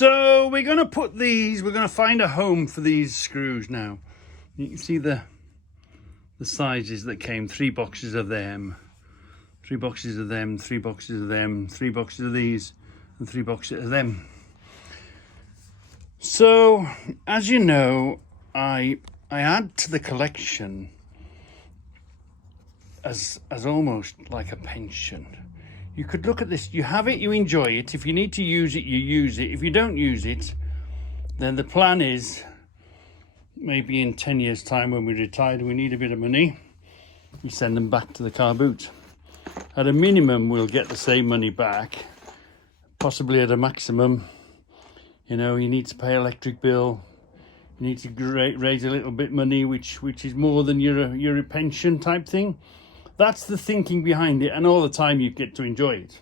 So we're going to put these, we're going to find a home for these screws now. You can see the sizes that came, 3 boxes of them, 3 boxes of them, 3 boxes of them, 3 boxes of these, and 3 boxes of them. So, as you know, I add to the collection as almost like a pension. You could look at this, you have it, you enjoy it. If you need to use it, you use it. If you don't use it, then the plan is maybe in 10 years' time when we retire and we need a bit of money, we send them back to the car boot. At a minimum, we'll get the same money back, possibly at a maximum. You know, you need to pay electric bill, you need to raise a little bit money, which is more than your pension type thing. That's the thinking behind it, and all the time you get to enjoy it.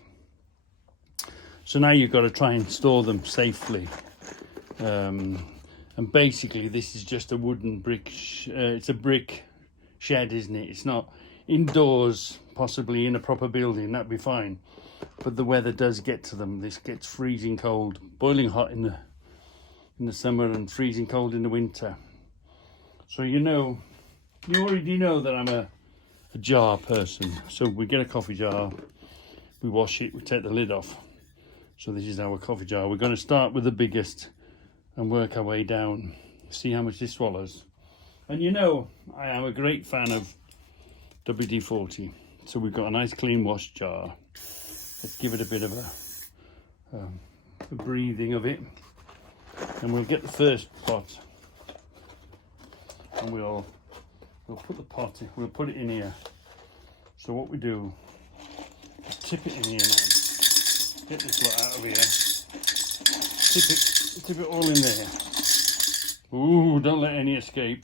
So now you've got to try and store them safely. And basically this is just a wooden brick, it's a brick shed, isn't it? It's not indoors, possibly in a proper building, that'd be fine. But the weather does get to them. This gets freezing cold, boiling hot in the summer and freezing cold in the winter. So you already know that I'm a jar person. So we get a coffee jar, we wash it, we take the lid off. So this is our coffee jar. We're going to start with the biggest and work our way down, see how much this swallows. And you know, I am a great fan of WD-40. So we've got a nice clean wash jar. Let's give it a bit of a breathing of it. And we'll get the first pot. And we'll put the pot in, we'll put it in here. So what we do is tip it in here now. Get this lot out of here. Tip it all in there. Ooh, don't let any escape.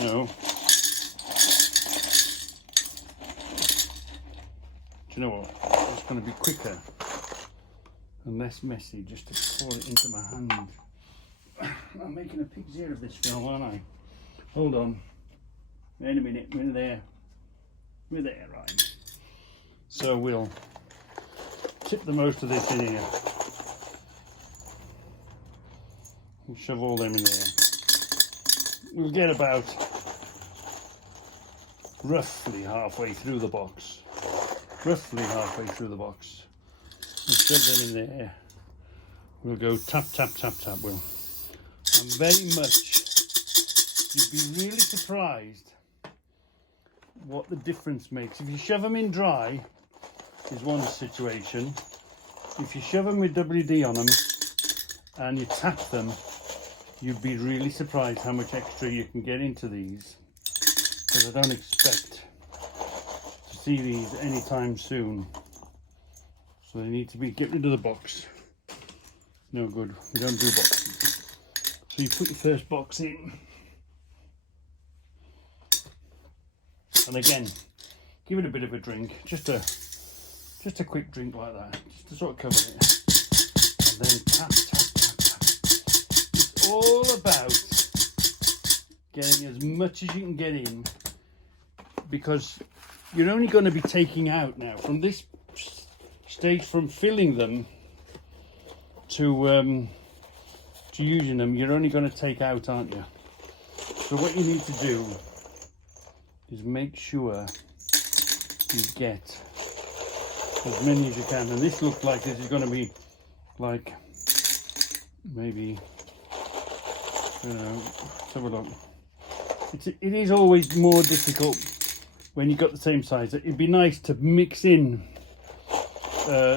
No. Do you know what? It's going to be quicker and less messy just to pour it into my hand. I'm making a pig's ear of this film, aren't I? Hold on. In a minute, we're there. We're there, right? So we'll tip the most of this in here. We'll shove all them in there. We'll get about roughly halfway through the box. Roughly halfway through the box. We'll shove them in there. We'll go tap, tap, tap, tap. I'm very much, you'd be really surprised what the difference makes. If you shove them in dry, is one situation. If you shove them with WD on them and you tap them, you'd be really surprised how much extra you can get into these. Because I don't expect to see these anytime soon. So they need to be, get rid of the box. No good, we don't do boxes. So you put your first box in. And again, give it a bit of a drink, just a quick drink like that, just to sort of cover it. And then tap, tap, tap, tap. It's all about getting as much as you can get in, because you're only going to be taking out now from this stage, from filling them to using them, you're only going to take out, aren't you? So what you need to do is make sure you get as many as you can. And this looks like this is going to be like maybe, you know, let's have a look. It is always more difficult when you've got the same size. It'd be nice to mix in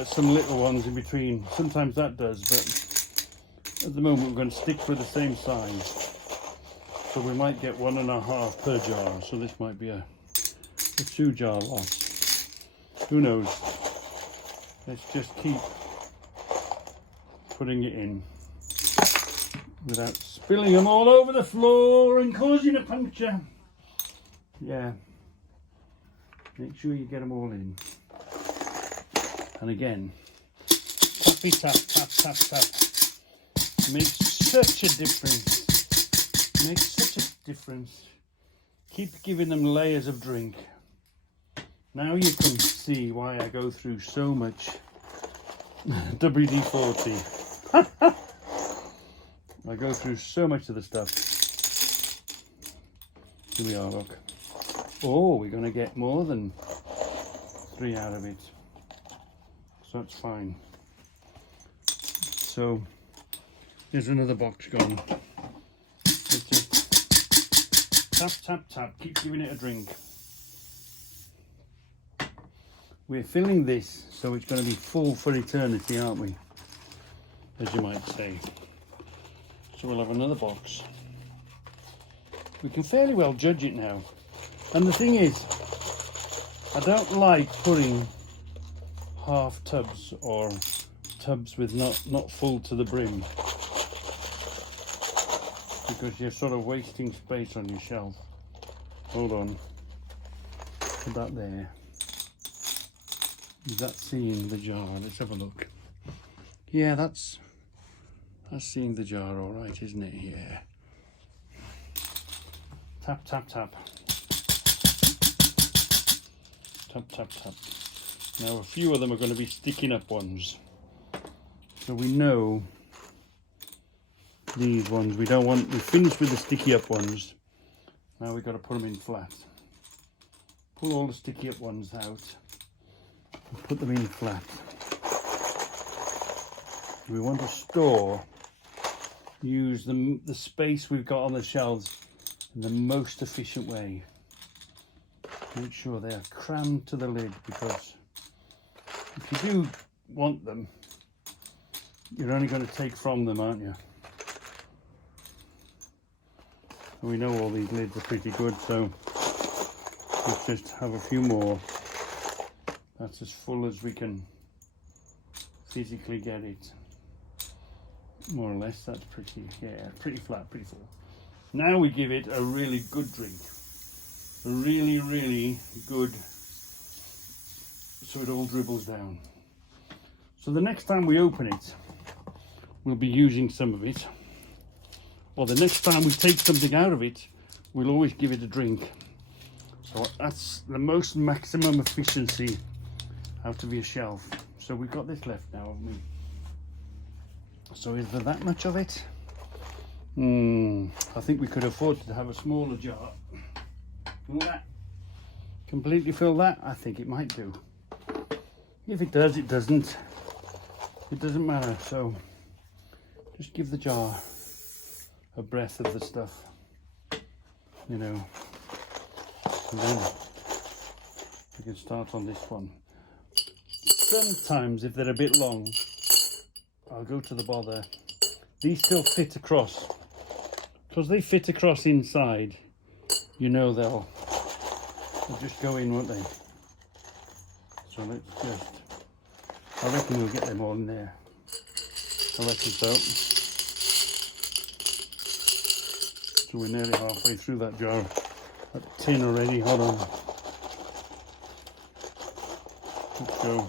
some little ones in between. Sometimes that does, but at the moment we're going to stick with the same size. So we might get 1.5 per jar. So this might be a 2 jar loss. Who knows? Let's just keep putting it in without spilling them all over the floor and causing a puncture. Yeah. Make sure you get them all in. And again, tappy tap, tap, tap, tap. Makes such a difference. Makes such a difference. Keep giving them layers of drink. Now you can see why I go through so much WD-40. I go through so much of the stuff. Here we are, look. Oh, we're going to get more than 3 out of it. So that's fine. So here's another box gone. Just tap, tap, tap. Keep giving it a drink. We're filling this so it's going to be full for eternity, aren't we? As you might say. So we'll have another box. We can fairly well judge it now. And the thing is, I don't like putting half tubs or tubs with not full to the brim, because you're sort of wasting space on your shelf. Hold on. Put that there. Is that seeing the jar? Let's have a look. Yeah, that's seeing the jar all right, isn't it? Yeah. Tap, tap, tap. Tap, tap, tap. Now a few of them are going to be sticking up ones. So we know these ones we don't want. We're finished with the sticky up ones. Now we've got to put them in flat. Pull all the sticky up ones out and put them in flat. We want to store, use the space we've got on the shelves in the most efficient way. Make sure they are crammed to the lid, because if you do want them, you're only going to take from them, aren't you? And we know all these lids are pretty good, so let's just have a few more. That's as full as we can physically get it. More or less, that's pretty, yeah, pretty flat, pretty full. Now we give it a really good drink. A really, really good, so it all dribbles down. So the next time we open it, we'll be using some of it. Or the next time we take something out of it, we'll always give it a drink. So that's the most maximum efficiency out of your shelf. So we've got this left now, haven't we? So is there that much of it? I think we could afford to have a smaller jar. Fill that. Completely fill that? I think it might do. If it does, it doesn't. It doesn't matter. So just give the jar a breath of the stuff, you know. And then we can start on this one. Sometimes if they're a bit long, I'll go to the bother. These still fit across. Because they fit across inside, you know they'll just go in, won't they? So let's just, I reckon we'll get them all in there. I reckon so. So we're nearly halfway through that jar, that tin already. Hold on. Let's go.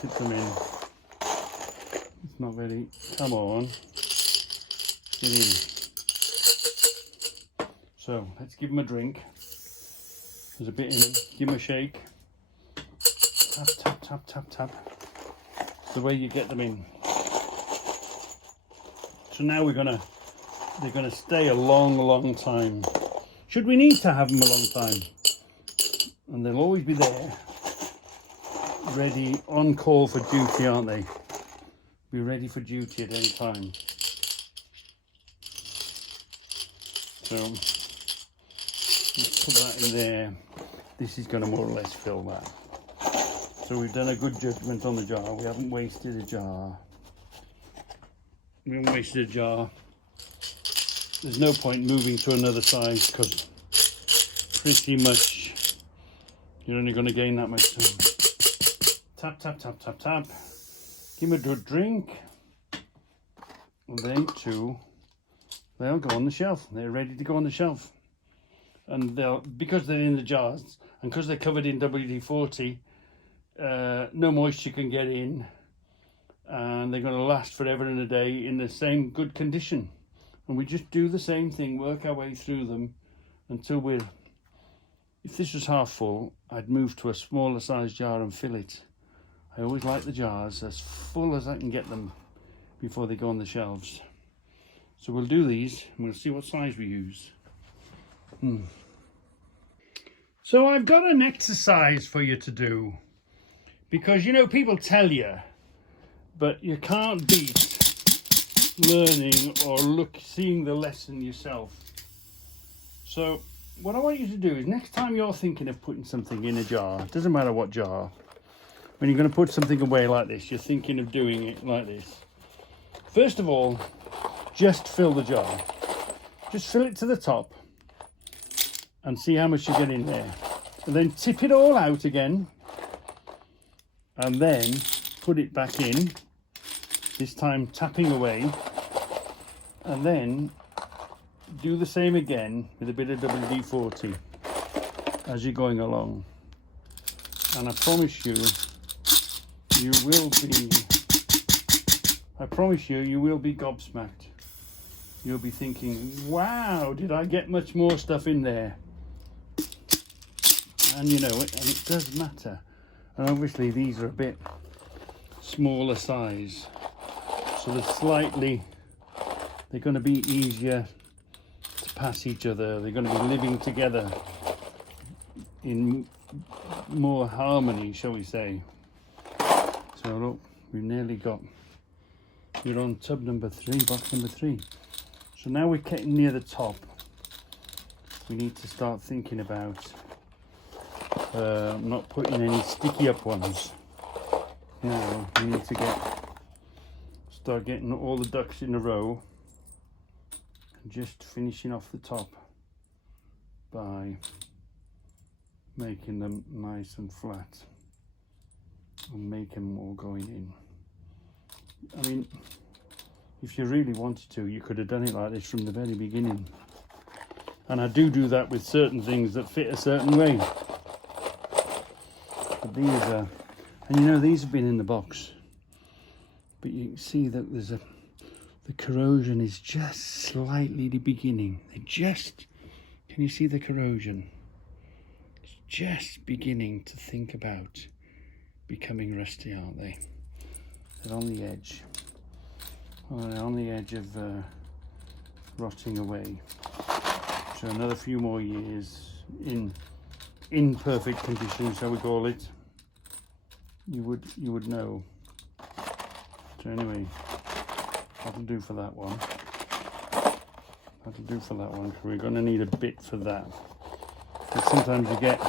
Tip them in. It's not ready. Come on. Get in. So let's give them a drink. There's a bit in them. Give them a shake. Tap, tap, tap, tap, tap. It's the way you get them in. So now they're gonna stay a long, long time. Should we need to have them a long time? And they'll always be there, ready, on call for duty, aren't they? Be ready for duty at any time. So let's put that in there. This is going to more or less fill that. So we've done a good judgment on the jar. We haven't wasted a jar. We haven't wasted a jar. There's no point moving to another size, because pretty much you're only going to gain that much time. Tap, tap, tap, tap, tap. Give them a good drink. And they too, they'll go on the shelf. They're ready to go on the shelf. And they'll, because they're in the jars and because they're covered in WD-40, no moisture can get in, and they're going to last forever and a day in the same good condition. And we just do the same thing, work our way through them until we're, if this was half full, I'd move to a smaller size jar and fill it. I always like the jars as full as I can get them. before they go on the shelves. So we'll do these and we'll see what size we use. So I've got an exercise for you to do, because you know people tell you, but you can't beat learning or seeing the lesson yourself. So what I want you to do is, next time you're thinking of putting something in a jar, it doesn't matter what jar, when you're going to put something away like this, you're thinking of doing it like this. First of all, just fill the jar. Just fill it to the top and see how much you get in there. And then tip it all out again and then put it back in, this time tapping away, and then do the same again with a bit of WD-40 as you're going along. And I promise you, you will be gobsmacked. You'll be thinking, wow, did I get much more stuff in there? And you know it, and it does matter. And obviously these are a bit smaller size, so they're going to be easier to pass each other. They're going to be living together in more harmony, shall we say. So look, we've nearly got, we're on tub number 3, box number 3. So now we're getting near the top. We need to start thinking about not putting any sticky up ones. Now we need to start getting all the ducks in a row and just finishing off the top by making them nice and flat and make them all going in. I mean, if you really wanted to, you could have done it like this from the very beginning. And I do that with certain things that fit a certain way. But these are, and you know, these have been in the box, but you can see that the corrosion is just slightly beginning. Can you see the corrosion? It's just beginning to think about becoming rusty, aren't they? They're on the edge. Well, they're on the edge of rotting away. So another few more years in perfect condition, shall we call it, you would know. So anyway, that'll do for that one. That'll do for that one. We're going to need a bit for that. But sometimes you get.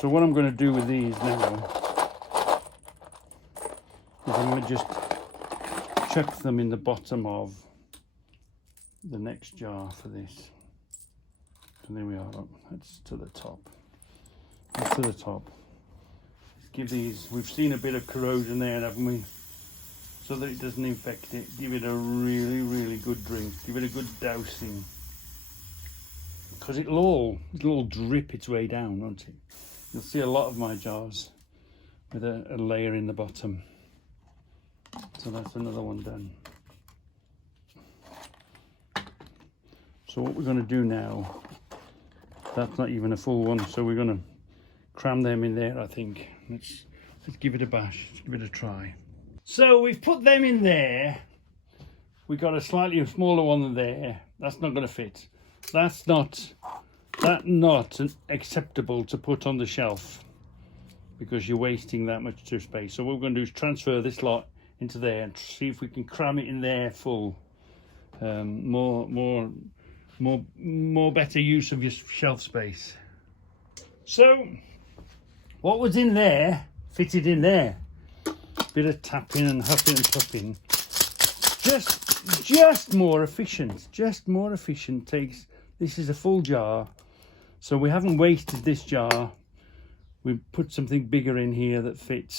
So what I'm going to do with these now is I'm going to just chuck them in the bottom of the next jar for this. And there we are. Look, that's to the top. That's to the top. Let's give these. We've seen a bit of corrosion there, haven't we? So that it doesn't infect it. Give it a really, really good drink. Give it a good dousing. Because it'll all drip its way down, won't it? You'll see a lot of my jars with a layer in the bottom. So that's another one done. So what we're going to do now, that's not even a full one, so we're going to cram them in there, I think. Let's give it a bash, let's give it a try. So we've put them in there. We've got a slightly smaller one there. That's not going to fit. That's not acceptable to put on the shelf because you're wasting that much space. So what we're going to do is transfer this lot into there and see if we can cram it in there full. More better use of your shelf space. So what was in there fitted in there. Bit of tapping and huffing and puffing. Just more efficient. Just more efficient. This is a full jar, so we haven't wasted this jar. We put something bigger in here that fits.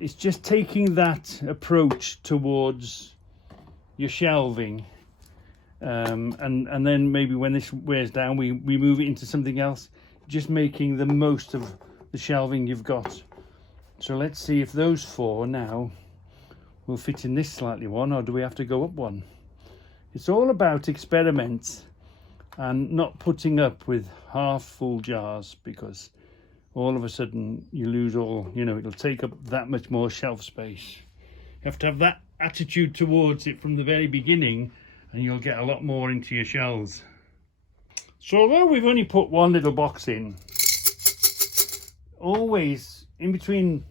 It's just taking that approach towards your shelving, and then maybe when this wears down, we move it into something else. Just making the most of the shelving you've got. So let's see if those 4 now will fit in this slightly one, or do we have to go up one? It's all about experiments and not putting up with half full jars, because all of a sudden you lose all, you know, it'll take up that much more shelf space. You have to have that attitude towards it from the very beginning, and you'll get a lot more into your shells. So although we've only put one little box in, always in between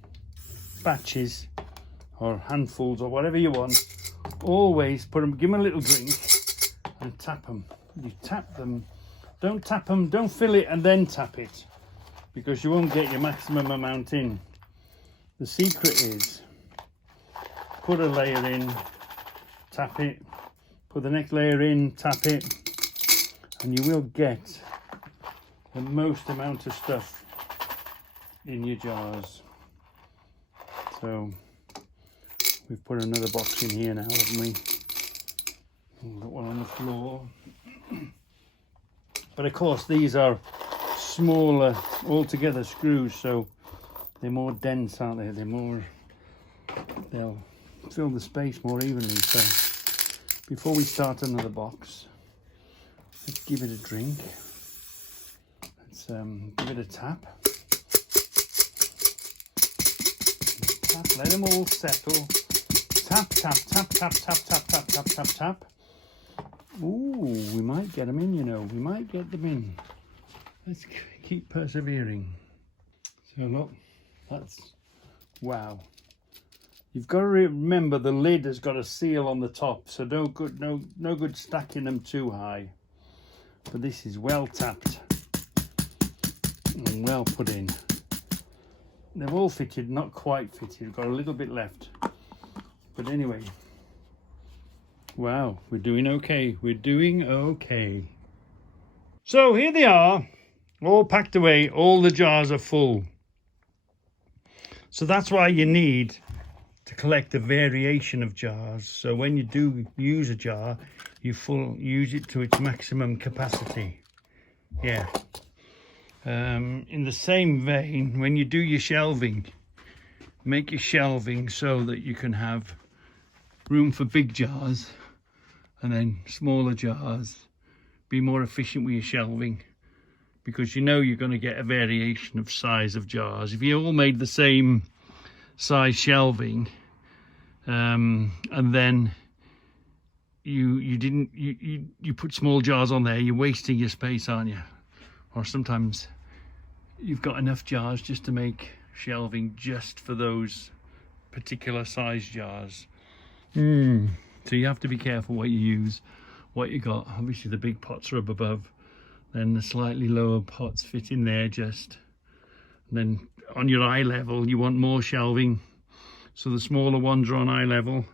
batches or handfuls or whatever you want, always put them, give them a little drink and tap them. You tap them, don't tap them, don't fill it and then tap it, because you won't get your maximum amount in. The secret is put a layer in, tap it, put the next layer in, tap it, and you will get the most amount of stuff in your jars. So we've put another box in here now, haven't we? We've got one on the floor. But of course these are smaller altogether screws, so they're more dense, aren't they? They'll fill the space more evenly. So before we start another box, let's give it a drink. Let's give it a tap. Let them all settle. Tap, tap, tap, tap, tap, tap, tap, tap, tap, tap. Ooh, we might get them in, you know. We might get them in. Let's keep persevering. So look, that's, wow. You've got to remember the lid has got a seal on the top, so no good stacking them too high. But this is well tapped and well put in. They've all fitted, not quite fitted. We've got a little bit left. But anyway, wow, we're doing okay. We're doing okay. So here they are, all packed away. All the jars are full. So that's why you need to collect a variation of jars. So when you do use a jar, you use it to its maximum capacity. Yeah. In the same vein, when you do your shelving, make your shelving so that you can have room for big jars and then smaller jars. Be more efficient with your shelving, because you know you're going to get a variation of size of jars. If you all made the same size shelving, and then you put small jars on there, you're wasting your space, aren't you? Or sometimes you've got enough jars just to make shelving just for those particular size jars. So you have to be careful what you use, what you got. Obviously the big pots are up above, then the slightly lower pots fit in there just. And then on your eye level you want more shelving, so the smaller ones are on eye level,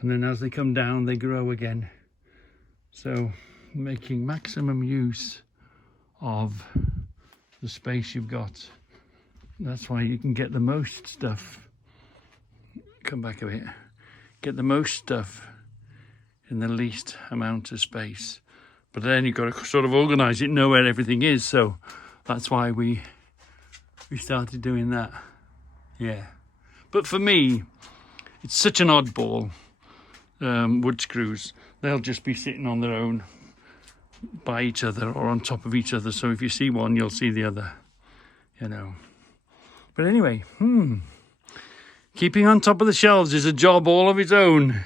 and then as they come down they grow again. So making maximum use of the space you've got. That's why you can get the most stuff. Come back a bit. Get the most stuff in the least amount of space. But then you've got to sort of organise it, know where everything is. So that's why we started doing that. Yeah. But for me, it's such an oddball. Wood screws, they'll just be sitting on their own, by each other or on top of each other, so if you see one you'll see the other, you know. But anyway, keeping on top of the shelves is a job all of its own.